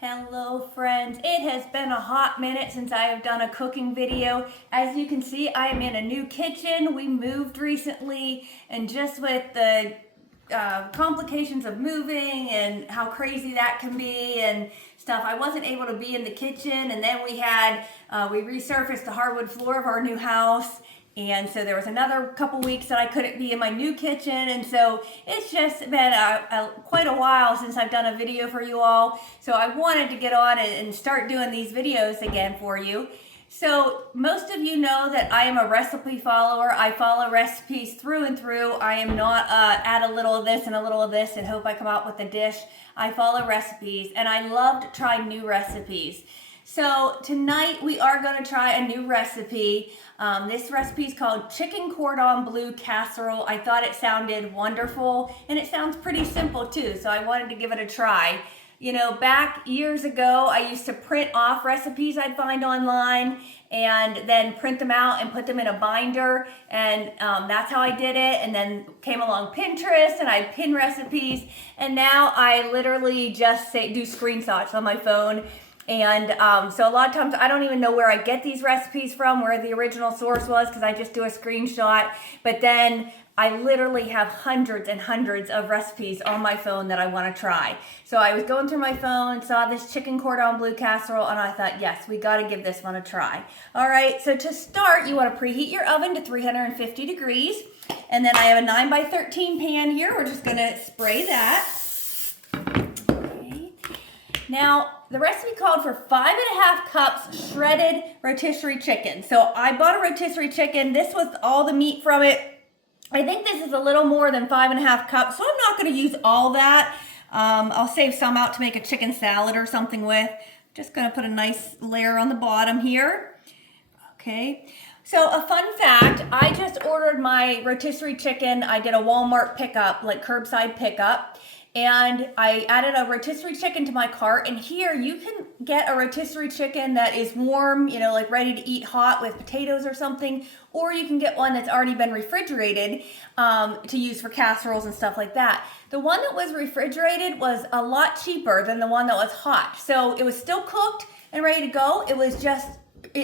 Hello friends, it has been a hot minute since I have done a cooking video. As you can see, I am in a new kitchen. We moved recently, and just with the complications of moving and how crazy that can be and stuff, I wasn't able to be in the kitchen. And then we resurfaced the hardwood floor of our new house. And so there was another couple weeks that I couldn't be in my new kitchen. And so it's just been quite a while since I've done a video for you all. So I wanted to get on and start doing these videos again for you. So most of you know that I am a recipe follower. I follow recipes through and through. I am not add a little of this and a little of this and hope I come out with a dish. I follow recipes and I love to try new recipes. So tonight we are going to try a new recipe. This recipe is called Chicken Cordon Bleu Casserole. I thought it sounded wonderful and it sounds pretty simple too, so I wanted to give it a try. You know, back years ago, I used to print off recipes I'd find online and then print them out and put them in a binder, and that's how I did it. And then came along Pinterest and I pin recipes, and now I literally just do screenshots on my phone. And so a lot of times I don't even know where I get these recipes from, where the original source was, because I just do a screenshot. But then I literally have hundreds and hundreds of recipes on my phone that I want to try. So I was going through my phone, saw this chicken cordon bleu casserole, and I thought, yes, we got to give this one a try. All right, so to start, you want to preheat your oven to 350 degrees. And then I have a 9 by 13 pan here. We're just going to spray that. Now, the recipe called for 5.5 cups shredded rotisserie chicken. So I bought a rotisserie chicken. This was all the meat from it. I think this is a little more than 5.5 cups, so I'm not going to use all that. I'll save some out to make a chicken salad or something with. Just going to put a nice layer on the bottom here. Okay. So a fun fact, I just ordered my rotisserie chicken. I did a Walmart pickup, like curbside pickup. And I added a rotisserie chicken to my cart, and here you can get a rotisserie chicken that is warm, you know, like ready to eat hot with potatoes or something, or you can get one that's already been refrigerated to use for casseroles and stuff like that. The one that was refrigerated was a lot cheaper than the one that was hot. So it was still cooked and ready to go. It was just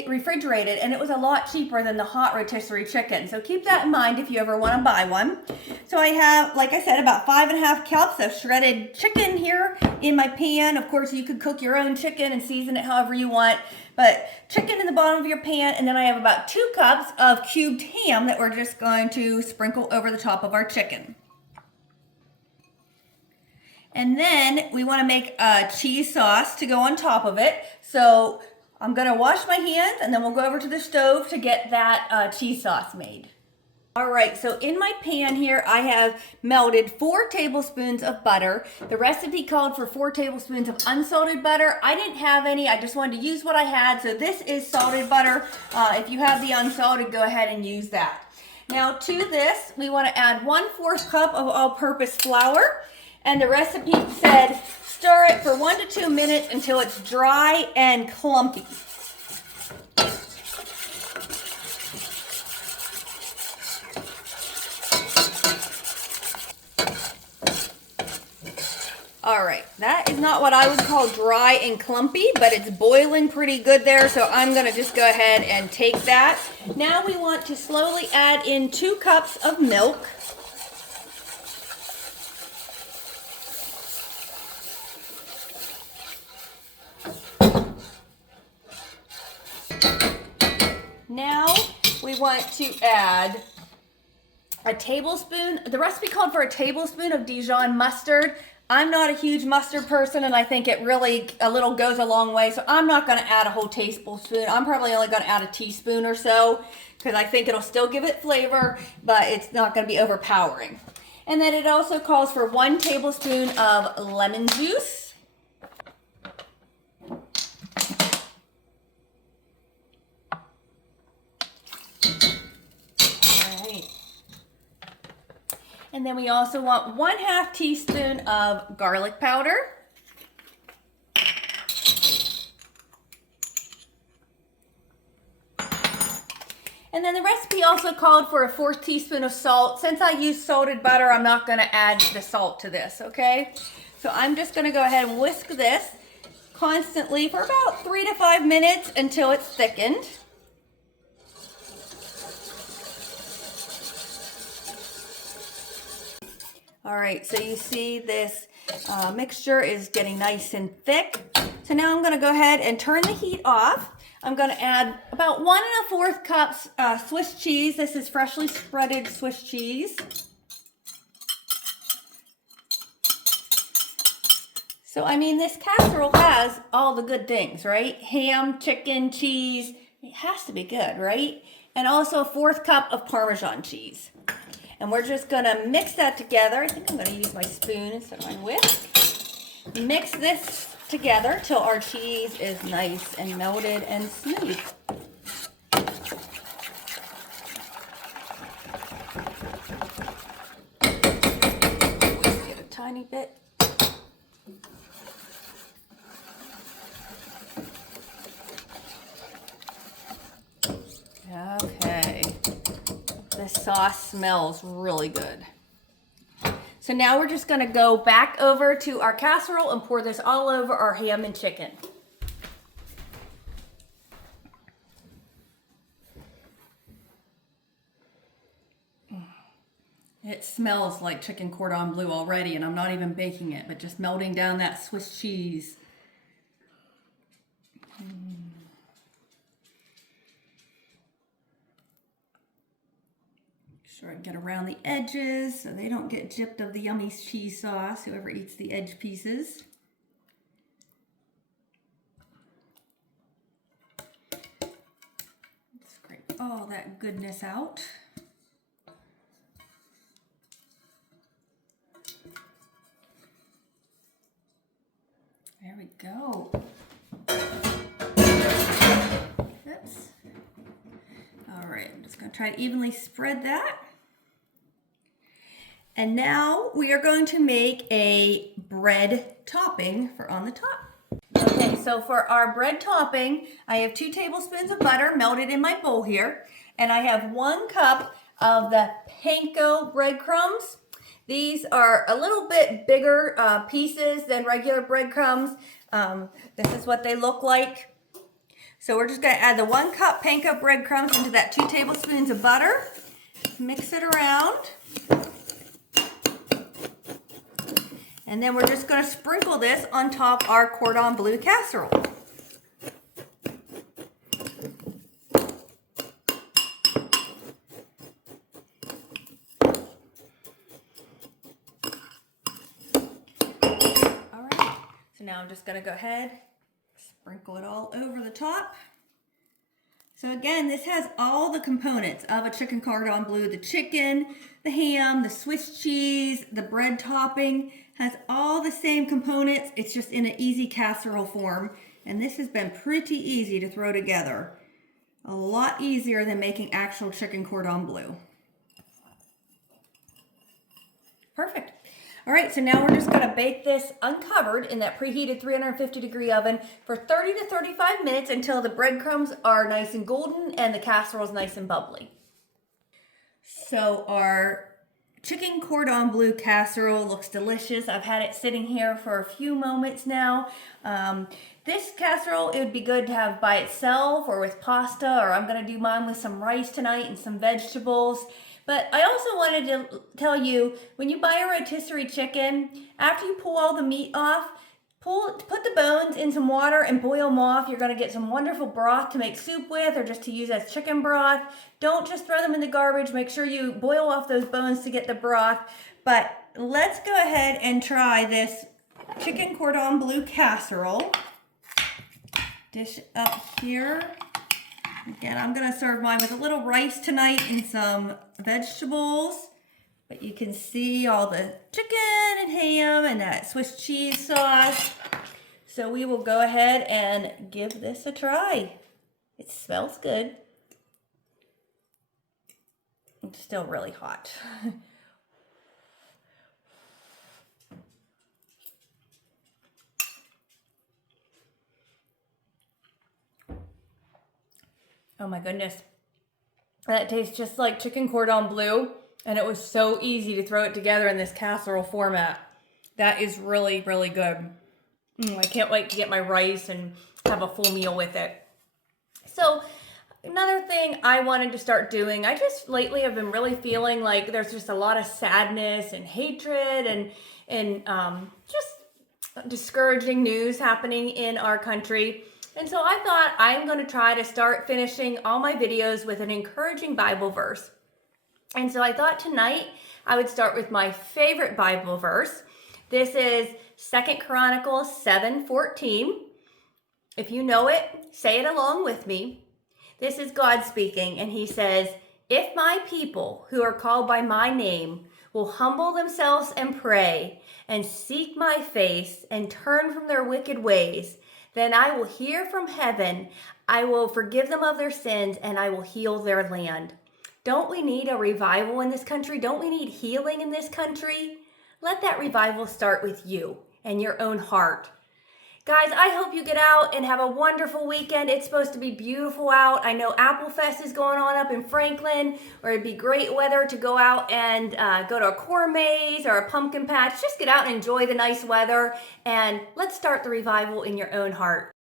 refrigerated, and it was a lot cheaper than the hot rotisserie chicken. So keep that in mind if you ever want to buy one. So I have, like I said, about 5.5 cups of shredded chicken here in my pan. Of course, you could cook your own chicken and season it however you want, but chicken in the bottom of your pan. And then I have about 2 cups of cubed ham that we're just going to sprinkle over the top of our chicken. And then we want to make a cheese sauce to go on top of it. So I'm going to wash my hands, and then we'll go over to the stove to get that cheese sauce made. All right, so in my pan here, I have melted 4 tablespoons of butter. The recipe called for 4 tablespoons of unsalted butter. I didn't have any. I just wanted to use what I had. So this is salted butter. If you have the unsalted, go ahead and use that. Now to this, we want to add 1/4 cup of all-purpose flour. And the recipe said stir it for 1 to 2 minutes until it's dry and clumpy. All right, that is not what I would call dry and clumpy, but it's boiling pretty good there, so I'm going to just go ahead and take that. Now we want to slowly add in 2 cups of milk. Now we want to add a tablespoon. The recipe called for a tablespoon of Dijon mustard. I'm not a huge mustard person, and I think it really a little goes a long way, so I'm not going to add a whole tablespoon. I'm probably only going to add a teaspoon or so, because I think it'll still give it flavor, but it's not going to be overpowering. And then it also calls for 1 tablespoon of lemon juice. And then we also want 1/2 teaspoon of garlic powder. And then the recipe also called for a 1/4 teaspoon of salt. Since I use salted butter, I'm not going to add the salt to this, okay? So I'm just going to go ahead and whisk this constantly for about 3 to 5 minutes until it's thickened. All right, so you see this mixture is getting nice and thick. So now I'm gonna go ahead and turn the heat off. I'm gonna add about 1 1/4 cups Swiss cheese. This is freshly shredded Swiss cheese. So, I mean, this casserole has all the good things, right? Ham, chicken, cheese. It has to be good, right? And also a 1/4 cup of Parmesan cheese. And we're just gonna mix that together. I think I'm gonna use my spoon instead of my whisk. Mix this together till our cheese is nice and melted and smooth. Whisk it a tiny bit. Okay, this sauce smells really good. So now we're just gonna go back over to our casserole and pour this all over our ham and chicken. It smells like chicken cordon bleu already, and I'm not even baking it, but just melting down that Swiss cheese. Sure I can get around the edges so they don't get gypped of the yummy cheese sauce, whoever eats the edge pieces. Scrape all that goodness out. There we go. Oops. All right, I'm just gonna try to evenly spread that. And now we are going to make a bread topping for on the top. Okay, so for our bread topping, I have 2 tablespoons of butter melted in my bowl here, and I have 1 cup of the panko breadcrumbs. These are a little bit bigger pieces than regular breadcrumbs. This is what they look like. So we're just gonna add the 1 cup panko breadcrumbs into that 2 tablespoons of butter. Mix it around. And then we're just gonna sprinkle this on top our Cordon Bleu casserole. All right, so now I'm just gonna go ahead, sprinkle it all over the top. So again, this has all the components of a chicken cordon bleu, the chicken, the ham, the Swiss cheese, the bread topping, has all the same components. It's just in an easy casserole form. And this has been pretty easy to throw together. A lot easier than making actual chicken cordon bleu. Perfect. All right, so now we're just gonna bake this uncovered in that preheated 350-degree oven for 30 to 35 minutes until the breadcrumbs are nice and golden and the casserole is nice and bubbly. So our chicken cordon bleu casserole looks delicious. I've had it sitting here for a few moments now. This casserole, it would be good to have by itself or with pasta, or I'm gonna do mine with some rice tonight and some vegetables. But I also wanted to tell you, when you buy a rotisserie chicken, after you pull all the meat off, put the bones in some water and boil them off. You're gonna get some wonderful broth to make soup with or just to use as chicken broth. Don't just throw them in the garbage. Make sure you boil off those bones to get the broth. But let's go ahead and try this chicken cordon bleu casserole. Dish it up here. Again, I'm gonna serve mine with a little rice tonight and some vegetables. But you can see all the chicken and ham and that Swiss cheese sauce. So we will go ahead and give this a try. It smells good. It's still really hot. Oh my goodness. That tastes just like chicken cordon bleu, and it was so easy to throw it together in this casserole format. That is really, really good. I can't wait to get my rice and have a full meal with it. So another thing I wanted to start doing, I just lately have been really feeling like there's just a lot of sadness and hatred and just discouraging news happening in our country. And so I thought I'm going to try to start finishing all my videos with an encouraging Bible verse. And so I thought tonight I would start with my favorite Bible verse. This is 2 Chronicles 7:14. If you know it, say it along with me. This is God speaking, and he says, "If my people who are called by my name will humble themselves and pray and seek my face and turn from their wicked ways, then I will hear from heaven, I will forgive them of their sins, and I will heal their land." Don't we need a revival in this country? Don't we need healing in this country? Let that revival start with you and your own heart. Guys, I hope you get out and have a wonderful weekend. It's supposed to be beautiful out. I know Apple Fest is going on up in Franklin, or it'd be great weather to go out and go to a corn maze or a pumpkin patch. Just get out and enjoy the nice weather, and let's start the revival in your own heart.